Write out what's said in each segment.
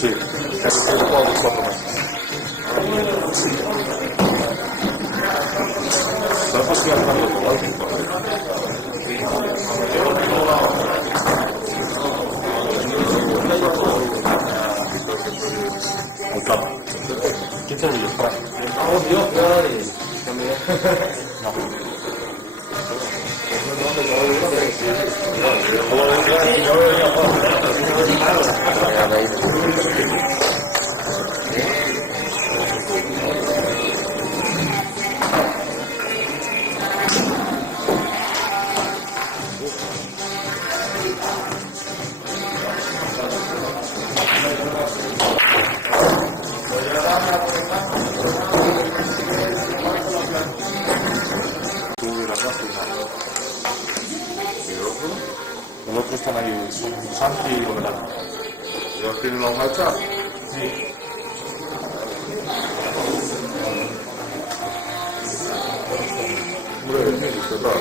Sí, casi 4 meses. Estamos viajando con algo. Al campo. ¿Quién te dice? Oh, Dios, Los otros están ahí, son Santi y Lomelano. ¿Ellos tienen la marcha? Sí. Hombre, ¿qué tal?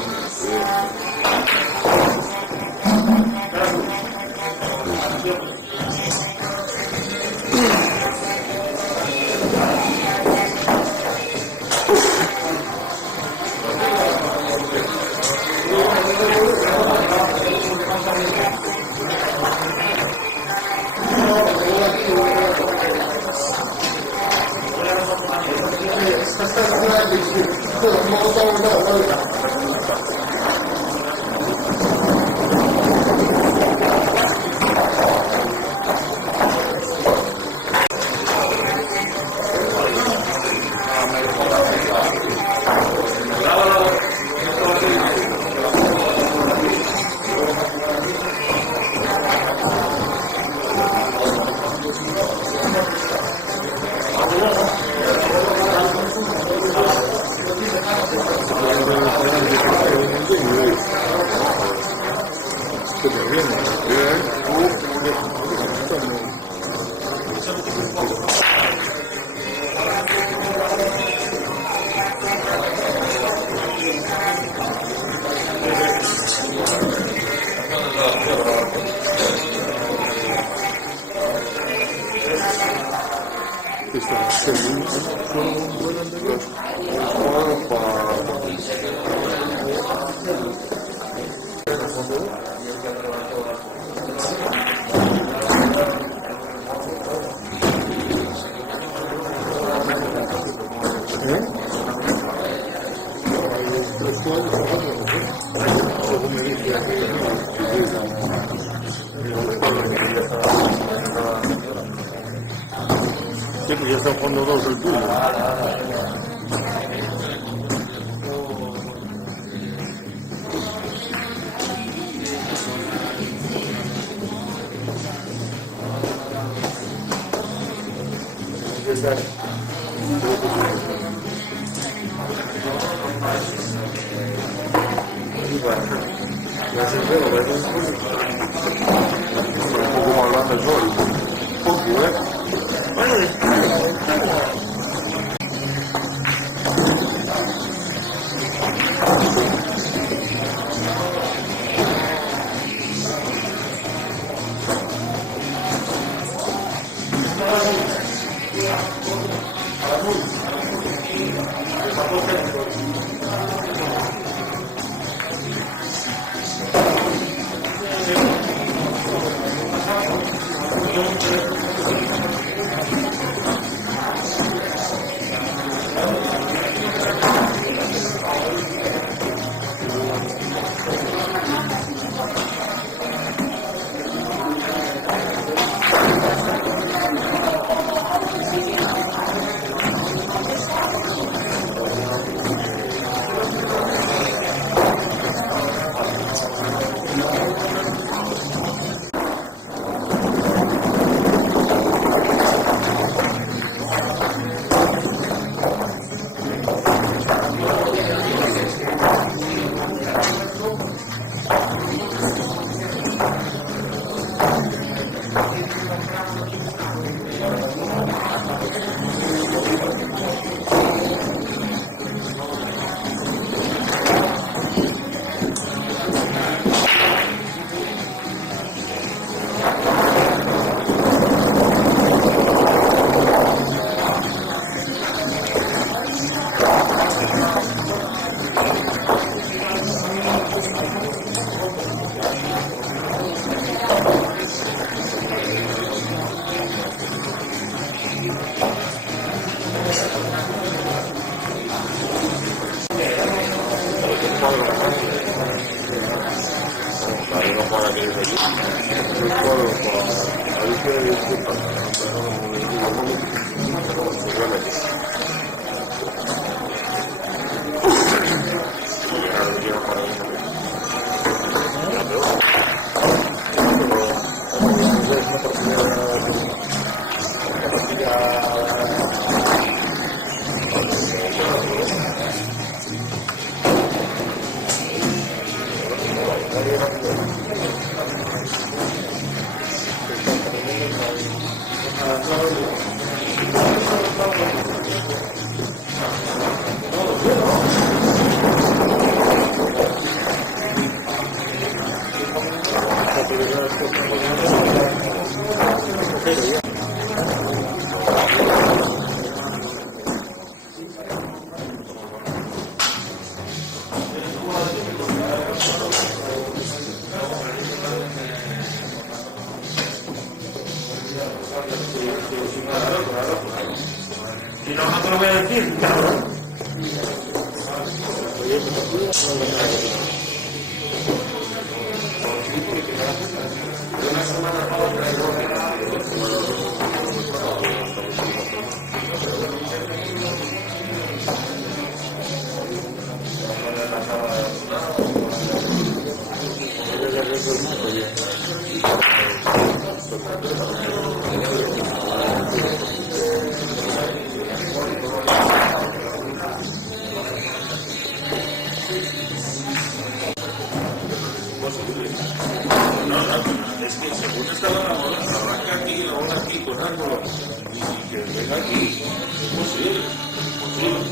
Sí, pues ya están jugando 2 del tuyo. Un poco más grande el sol. Un poco, Recuerdo cuando ahí se disculpa, Si no, no te lo voy a decir, cabrón. Es que según estaba la vaca aquí, ahora aquí, con algo, y que venga aquí, imposible, imposible.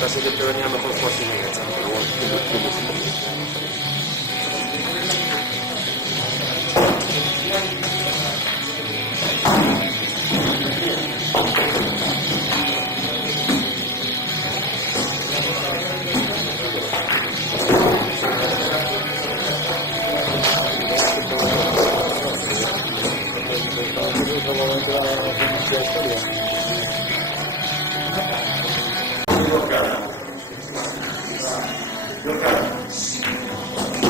Casi que te venía mejor por si me echan, pero bueno. Yo, cara.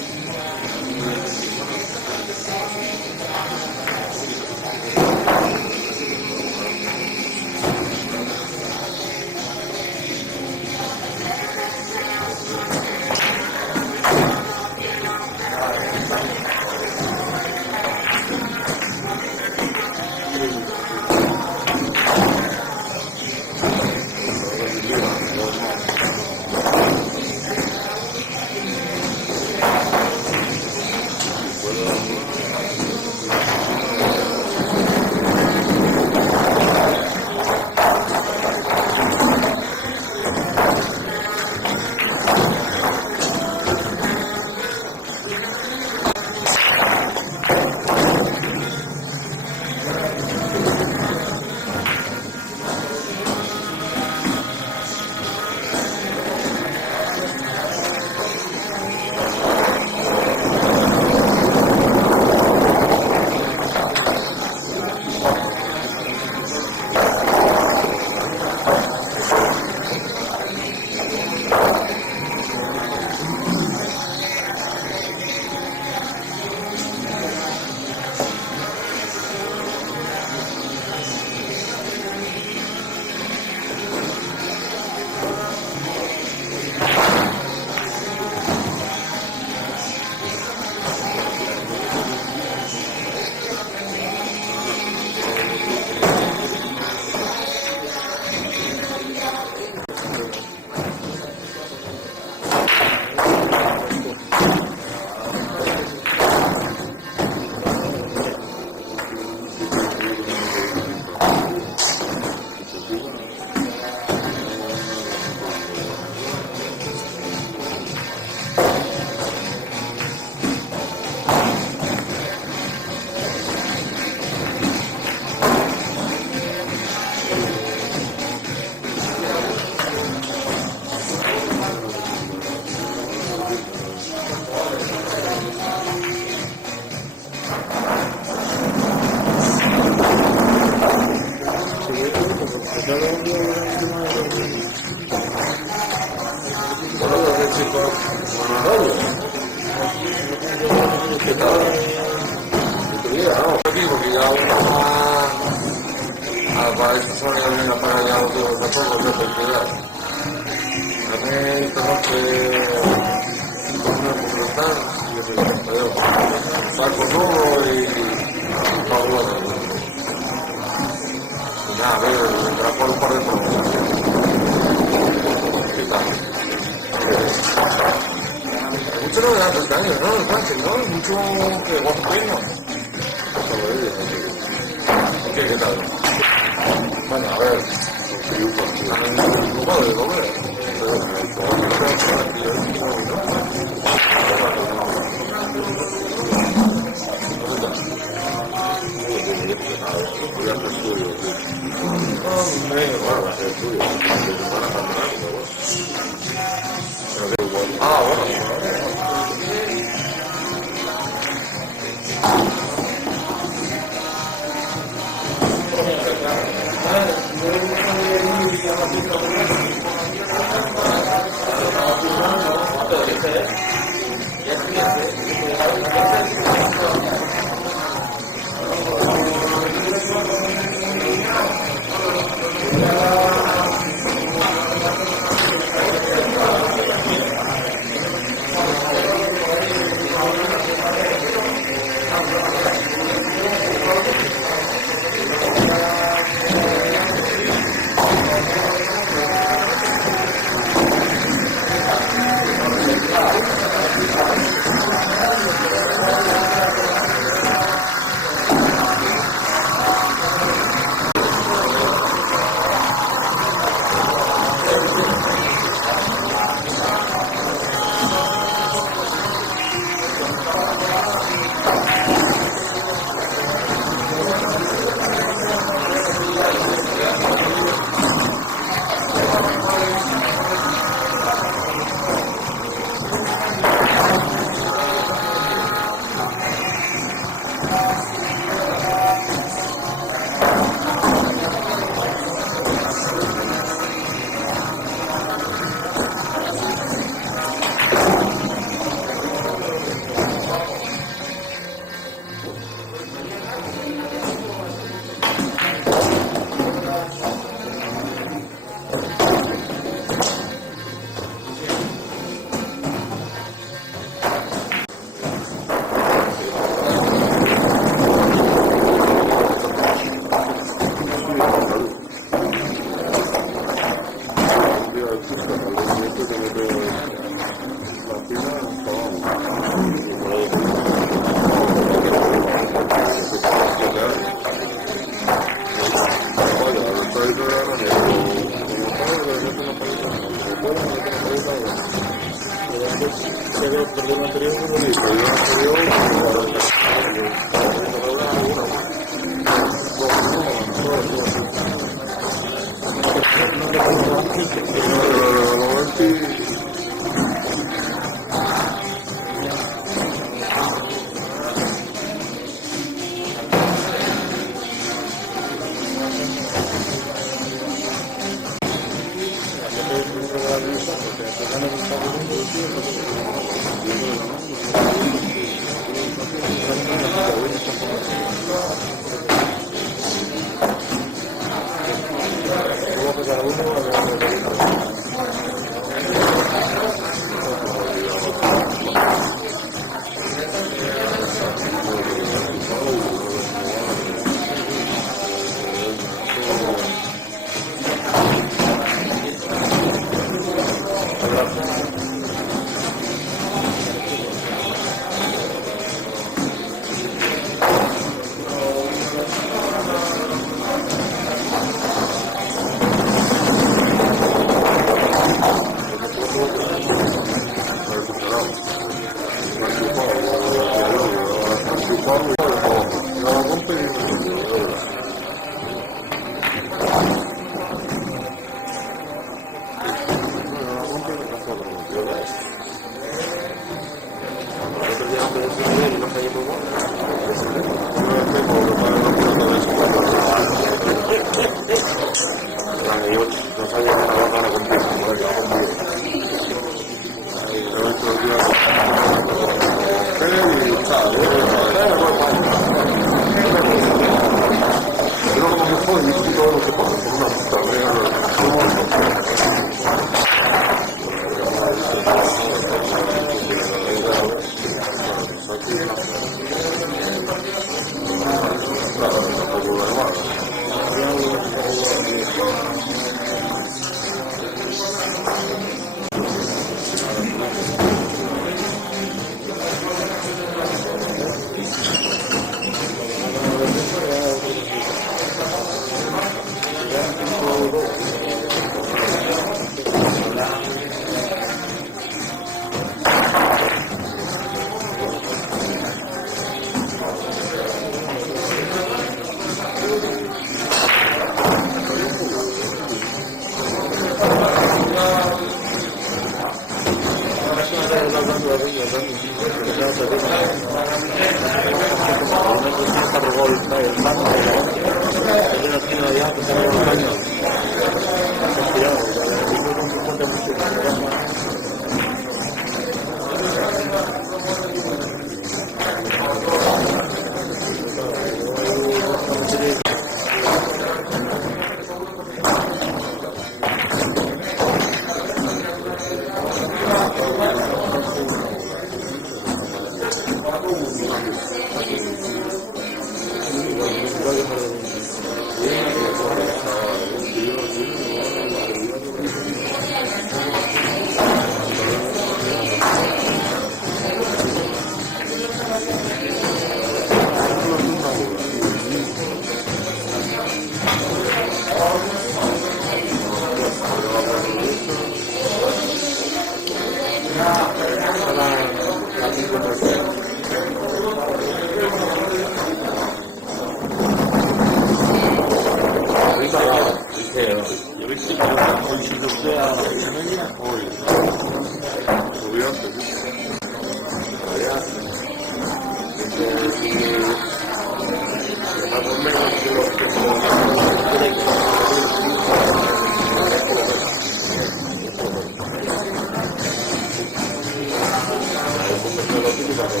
De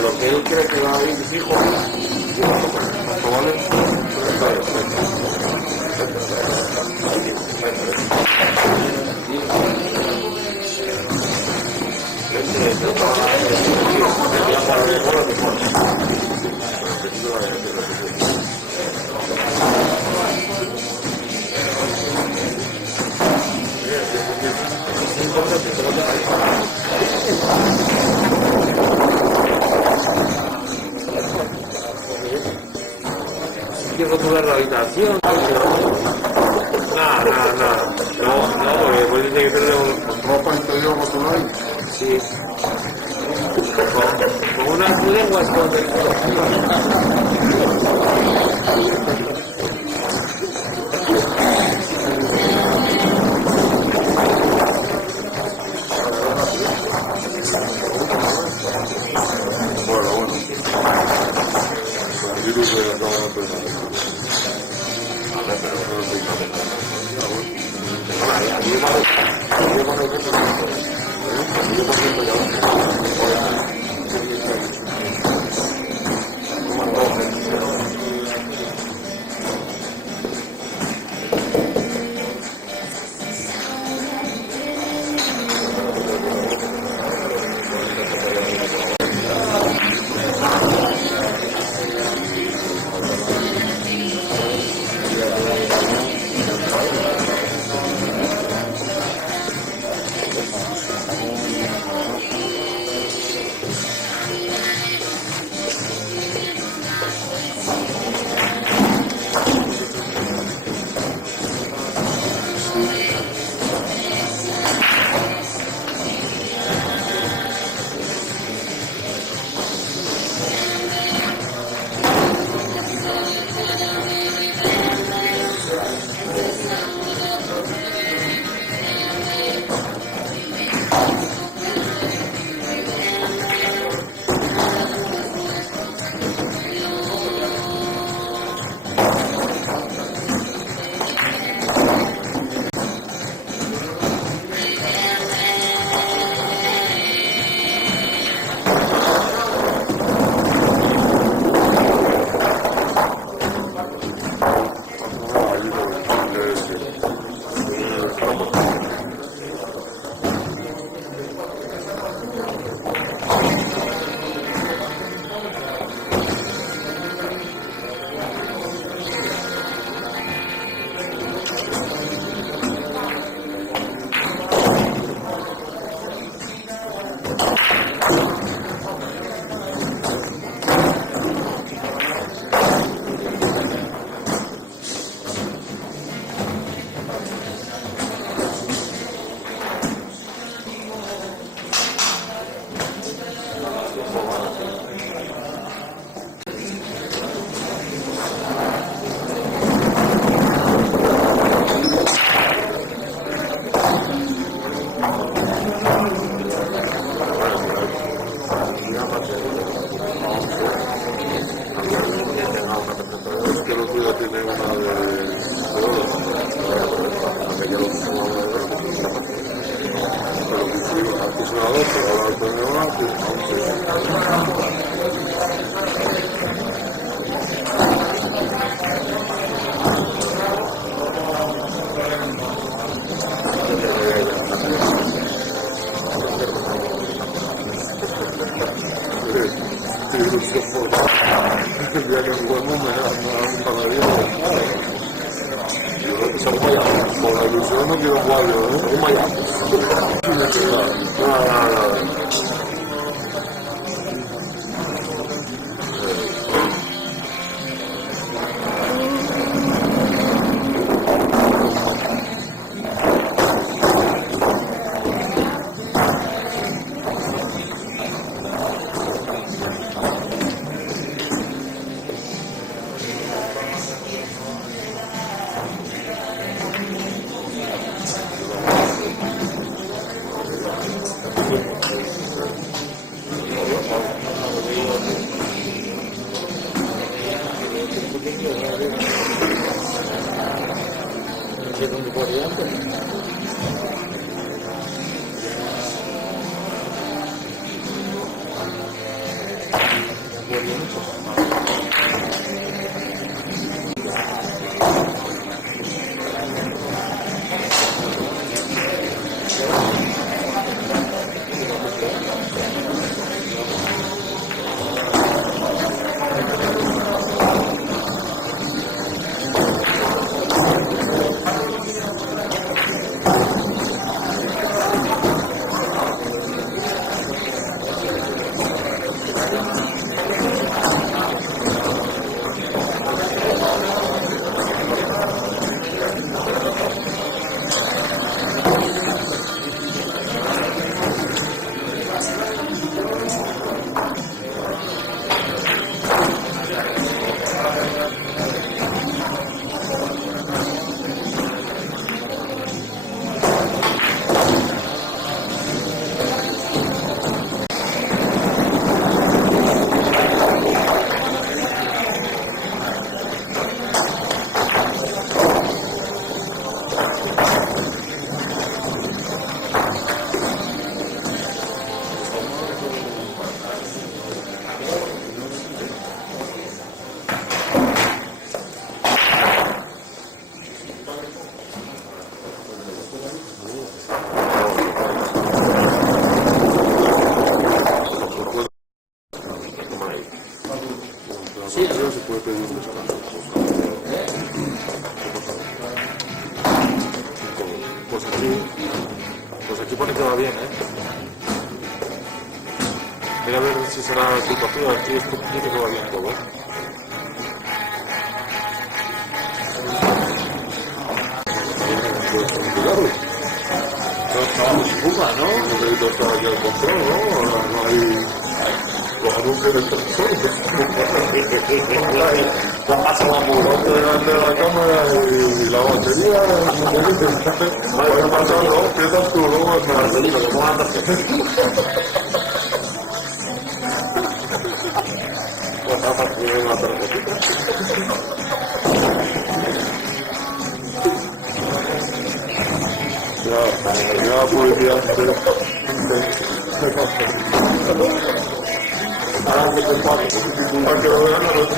lo que él cree que va a ir fijo, ¿vale? Quiero rotular la habitación. No, porque después dice que tenemos ropa interior rotular. Sí. Con unas lenguas con el Yo no quiero guayo, un mayaco. No. varía mucho. Sí, eso se puede pedir un descanso. Pues aquí pone que va bien, ¿eh? Mira a ver si será culpa tuya, aquí esto dice que va bien todo. No, espuma, ¿no? No está aquí al control, ¿no? No hay los anuncios del televisor. Pasa la ambulancia Delante de la cámara y la batería. Vaya pasando, empiezas tú, luego una tarjetita. Ya policía ahora que te pague, para que lo vean a los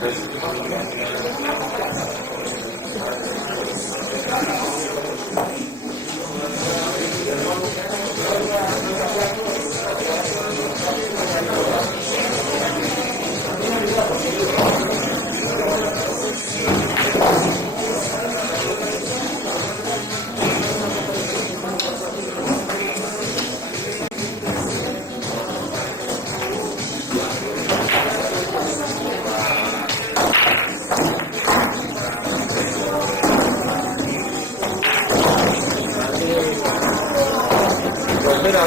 Pues mira,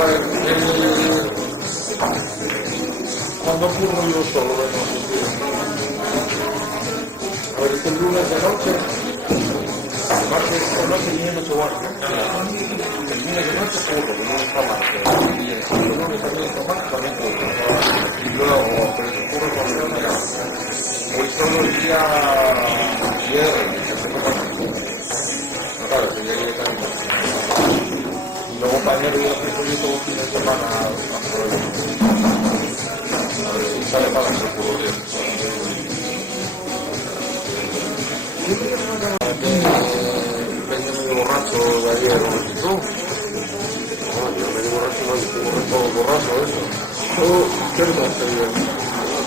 cuando ocurro yo solo, a ver, este lunes de noche, martes de noche viene Nochebuena. El lunes de noche ocurro, el lunes para martes. Y el segundo lunes también para martes también ocurre. Y luego, pero ocurre con el día. Hoy solo el día viernes, que se toca. Claro, que ya llegué también. Y luego para enero yo estoy todo un fin de semana a ver si sale para el futuro bien. Venía medio borracho de ayer, ¿no? No, yo medio borracho no, yo estoy borracho eso. ¿Qué es lo que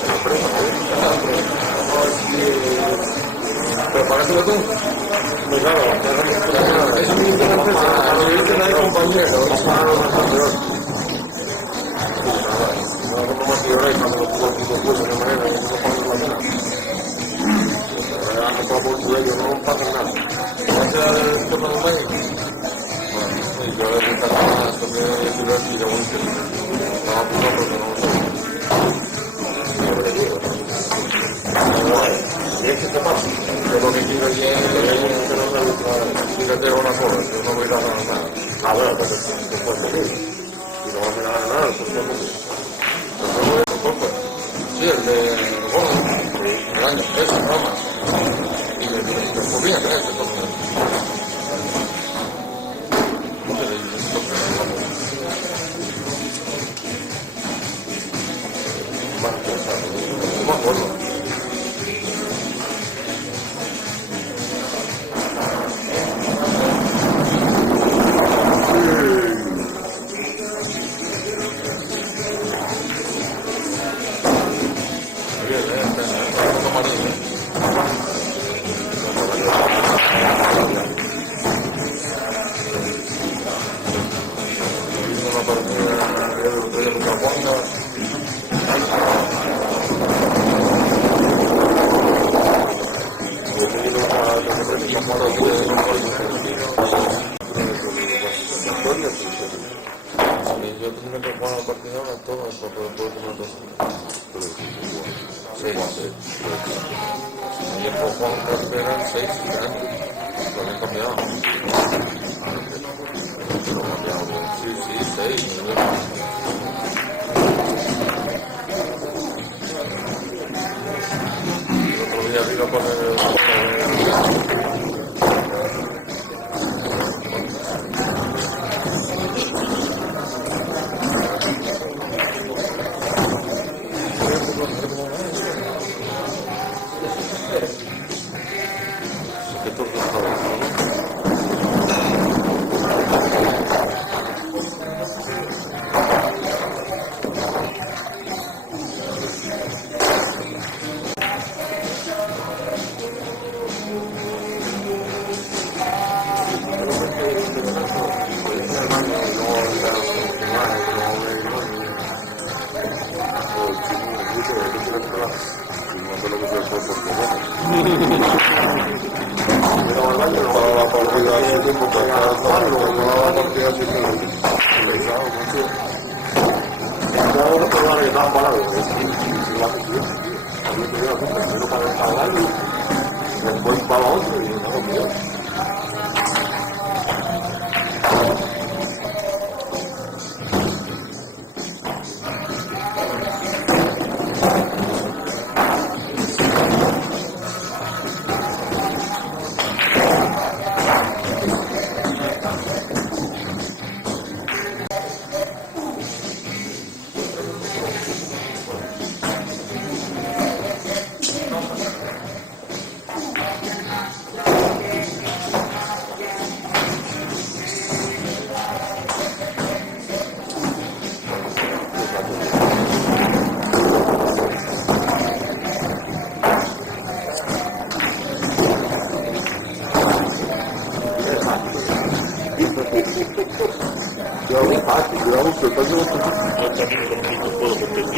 la presa, ¿pero pagaste tú? Pues claro, eso me dice la empresa, a lo que dicen ahí compañeros, no como más que lloráis cuando lo pongo aquí después de una manera que no pagan la pena. Me tomo por su ello, no pasa nada. Gracias al tema de maíz. Bueno, yo le doy más también y de vuelta. No, pues no, porque no sé. ¿Y es que te pasa? Yo lo que quiero es que no se fíjate una cosa, yo no voy a dar nada. A ver, después de mí. Y no vas a ganar nada, después de mí. Después voy a tocar. Sí, el de el año, eso, nada más. Y le podría creer que toque. No sé, le toque. Bueno, no me acuerdo. Yo tendría que jugar a partir de ahora todo para poder tomar dos. Sí. Ayer por Juan creo que eran 6 y lo habían cambiado. Lo cambiado. Sí, 6. El otro día vino con el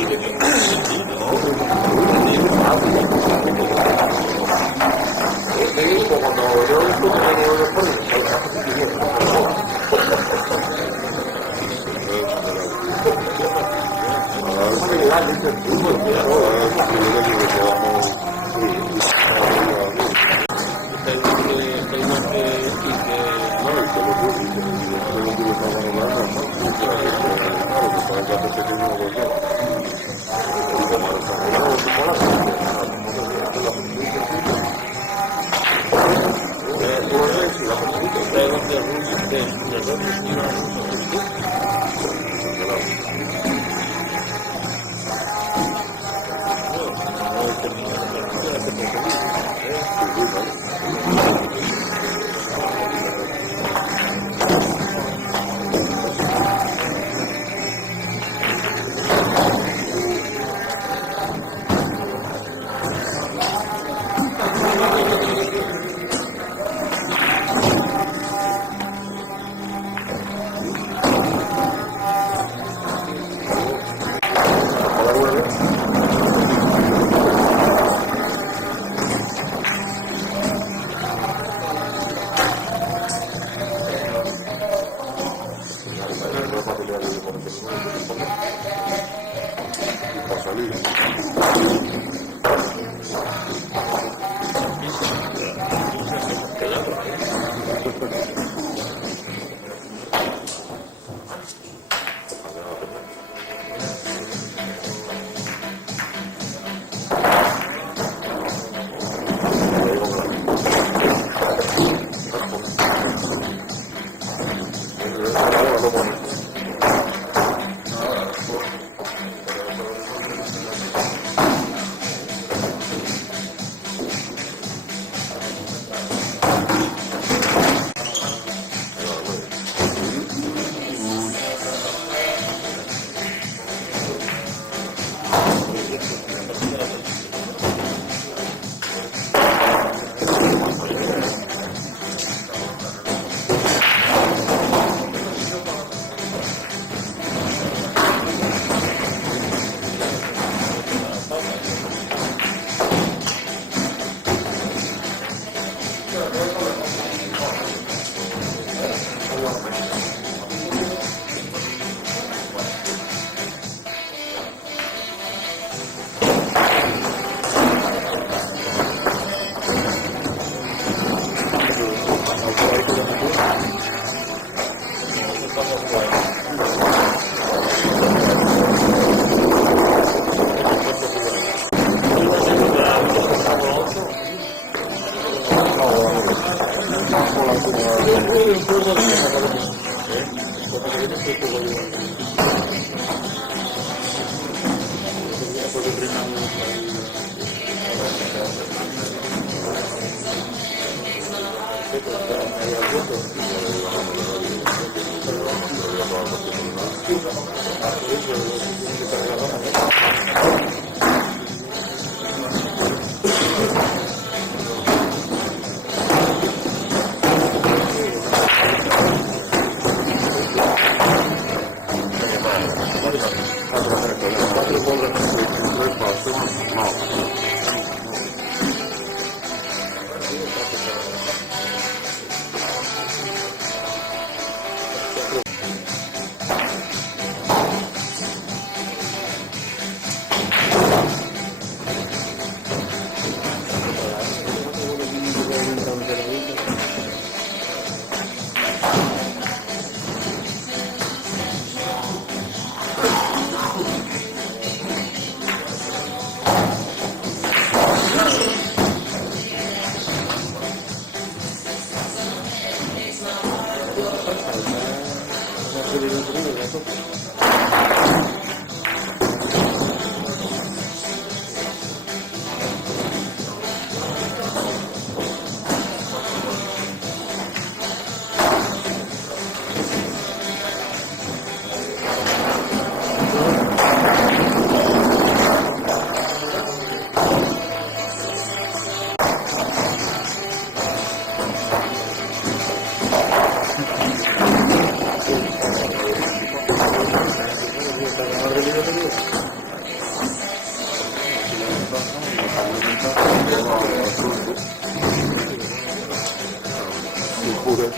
Te digo, cuando yo estuve en el pueblo,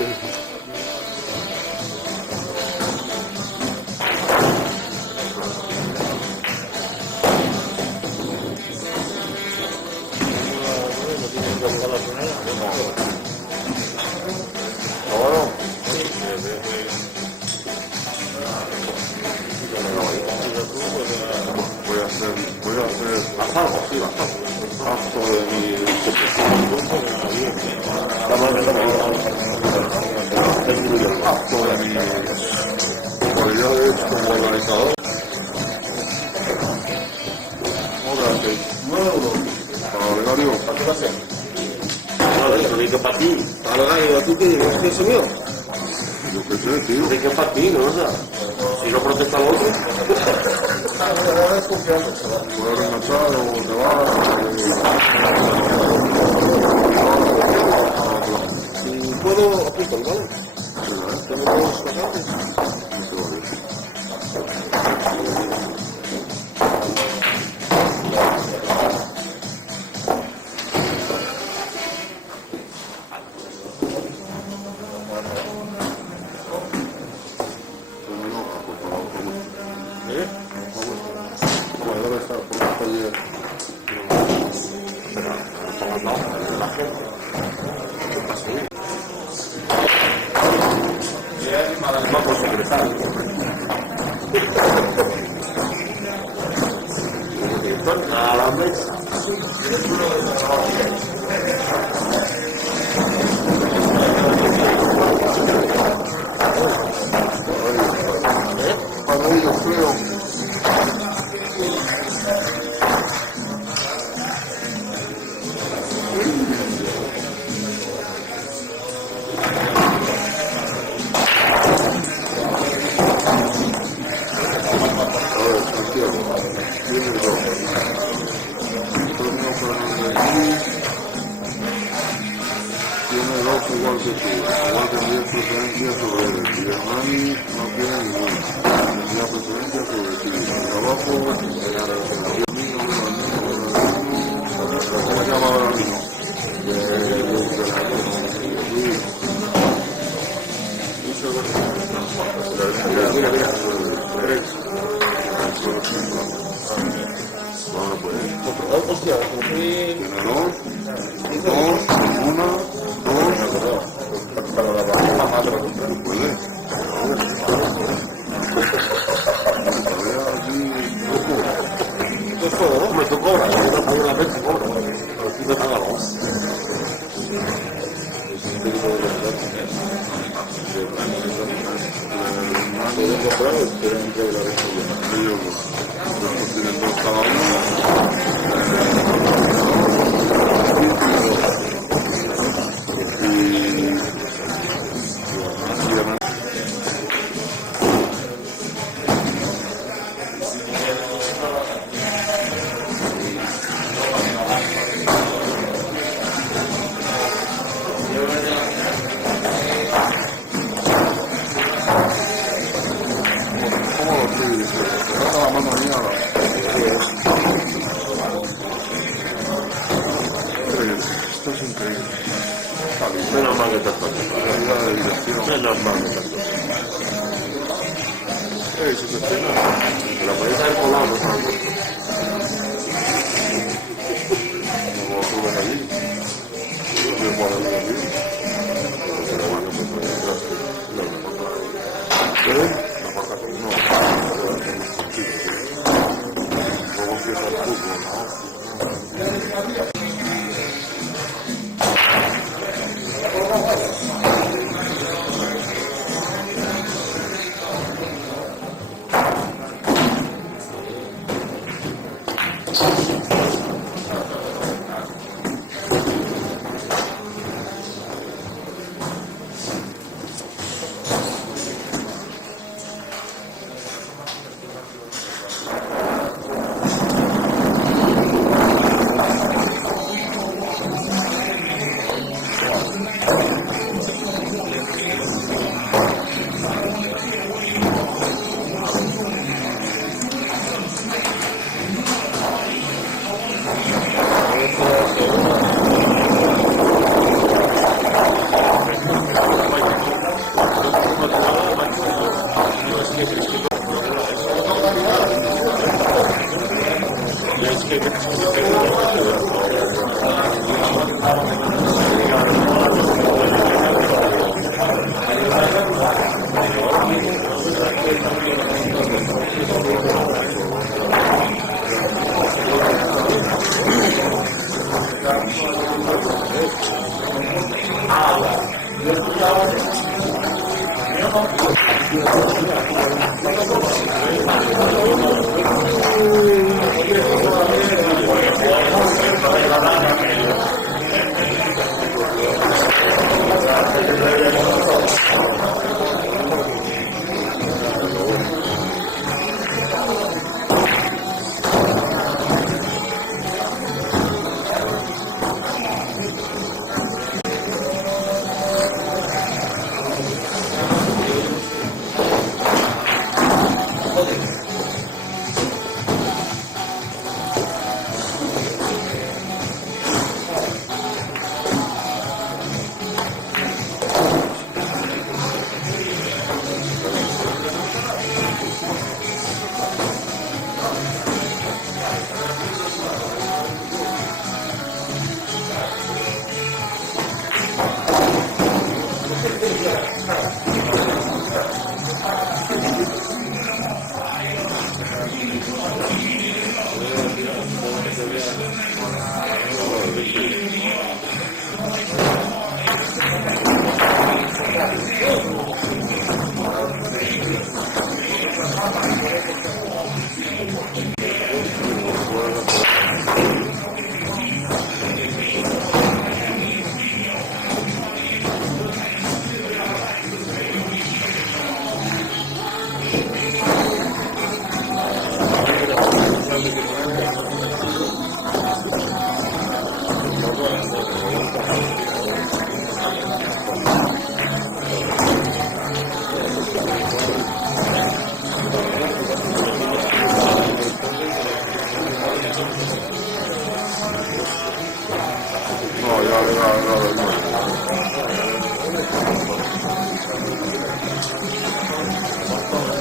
Voy a hacer pasado, sí, paso de mi paso de mi cualidades como organizador. Ahora que 9 euros para Gregorio. ¿Para qué va a ser? No, eso dice para ti. Ahora, ¿tú qué es eso mío? Yo qué sé, tío. Dice que es para ti, ¿no? O sea, si no protesta el otro. Ahora es confianza, se va. Puede rematar o te va. Si puedo, aplico, ¿vale? Tengo dos vacantes. A la mesa. Tiene dos igual que tú, igual que tendría preferencia sobre él. Y Hernani no tiene ninguna. Tendría preferencia sobre ti. Trabajo, ¿cómo se llama ahora mismo? Mira. Bueno, pues. Hostia, como fui... Tiene dos, una, dos. Para la baja, Puede. Todavía aquí poco. Esto es todo, me tocó. Hay una vez que cobra. Pero si no paga los. Ellos tienen dos cada Esto es increíble. Menos mal que te toca. La de dirección. Menos mal que te toca. Si te pena. Pero podéis haber colado, ¿no? Como suben allí. Yo puedo ir allí. Pero bueno, pues no me importa. ¿Qué? La marca que no. Luego empieza el fútbol, ¿no?